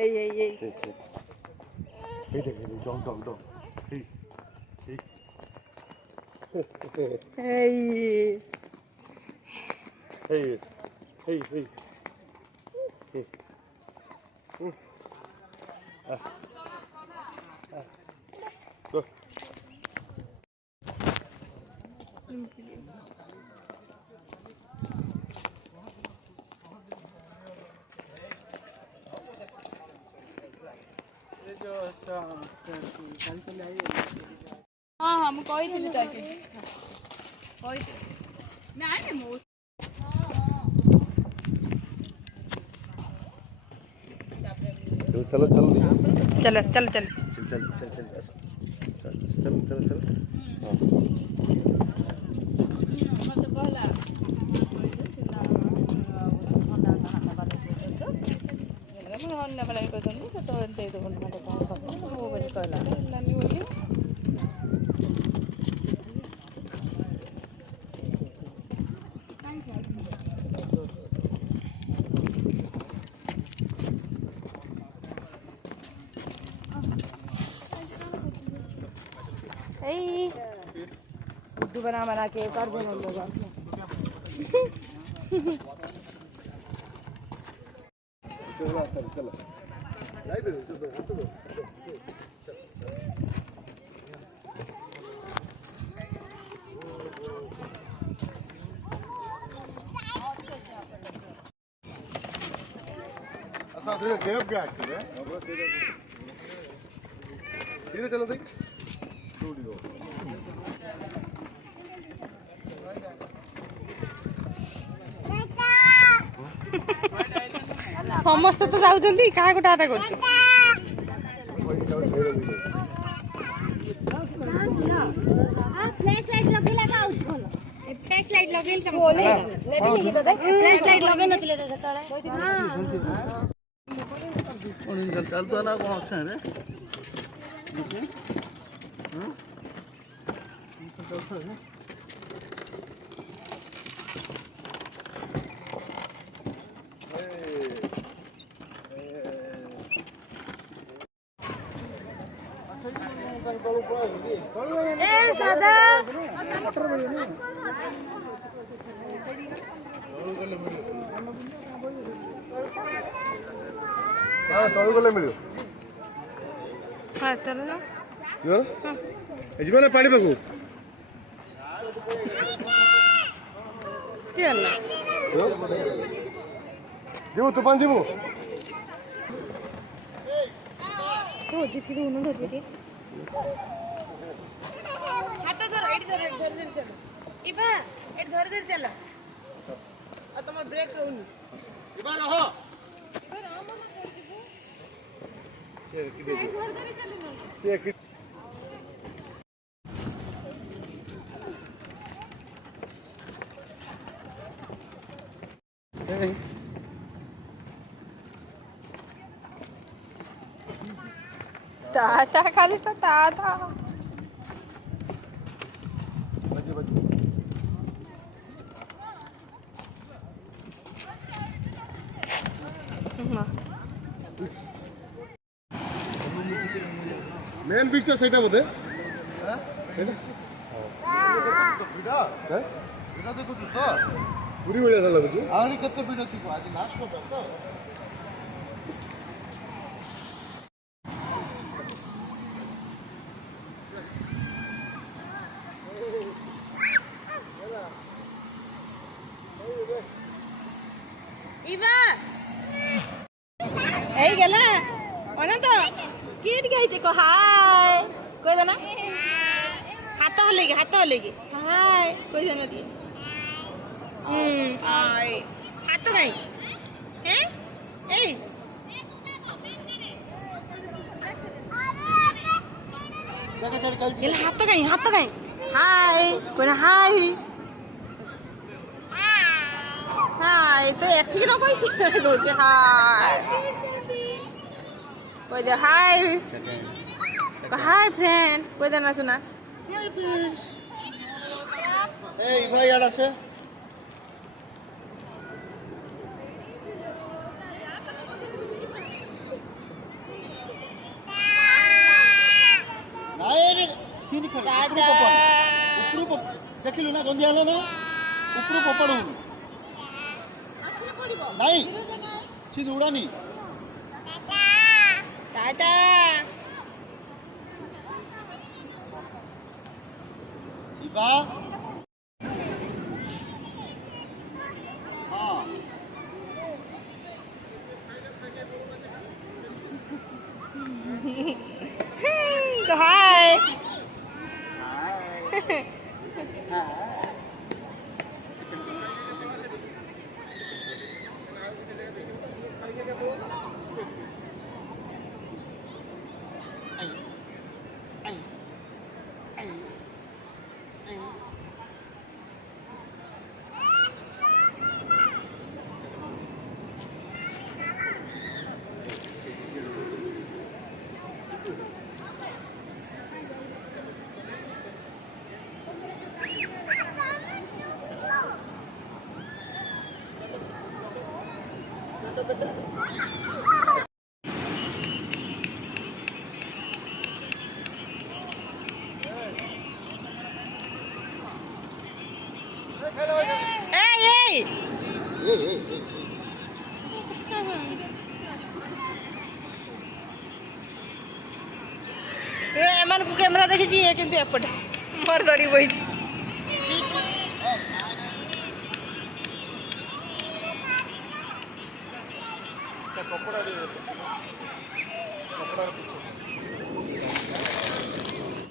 এই এই এই এই দেখ ডং ডং ডং এই এই এই এই এই এই Go. हाँ हाँ मैं कोई नहीं जाके कोई मैं आए नहीं मोर चलो चलो चल चल चल चल चल चल चल चल चल चल चल हाँ बुद्धू बना बना के कर देना लोग चलो चलो देख ସମସ୍ତେ ତ ଯାଉଛନ୍ତି କାହାକୁ ଟାଟା କରୁଛୁ ए सादा हाँ तौल गले मिलो हाँ चलो ना जीवन पानी पाकू चल जीवो तूफान जीवो सो जित के उन्होंने धर के हाथ धर एडी धर धर धर चलो इबा एडी धर धर चला आ तुम ब्रेक रहउनी इबा रहो से की दे धर धर चले ना से की ताता खाली तो ताता बजे बजे मेन बीच तो सेटा बोधे हां सेटा ଭିଡ଼ ଦେଖୁଛୁ ତ ପୁରୀ ଭଳିଆ ଲାଗୁଛି ଆହୁରି କେତେ ଭିଡ଼ ଥିବ ଆଜି ଲାଷ୍ଟ କଥା ତ इवा ए गेला अनंत किट गई को हाय कोई देना हाथ हलेगी हाय कोई देना दिए हाय हाथ गई हैं ए गेला हाथ गई हाय कोई हाय हाय तो ठीक न कोई रोचे हाय कोई दे हाय फ्रेंड कोई देना सुना এই ভাই আর আছে चीनी खाई दादा देखिलु ना गंदी आलो ना ऊपर पपड़ नहीं सीधे उड़ानी दादा इबा हाँ हाय Hey! ଏମାନଙ୍କୁ କ୍ୟାମେରା ଦେଖିଛି ଇଏ କିନ୍ତୁ ଏପଟେ ମୋର ଧରି ବଇଛି कपड़ा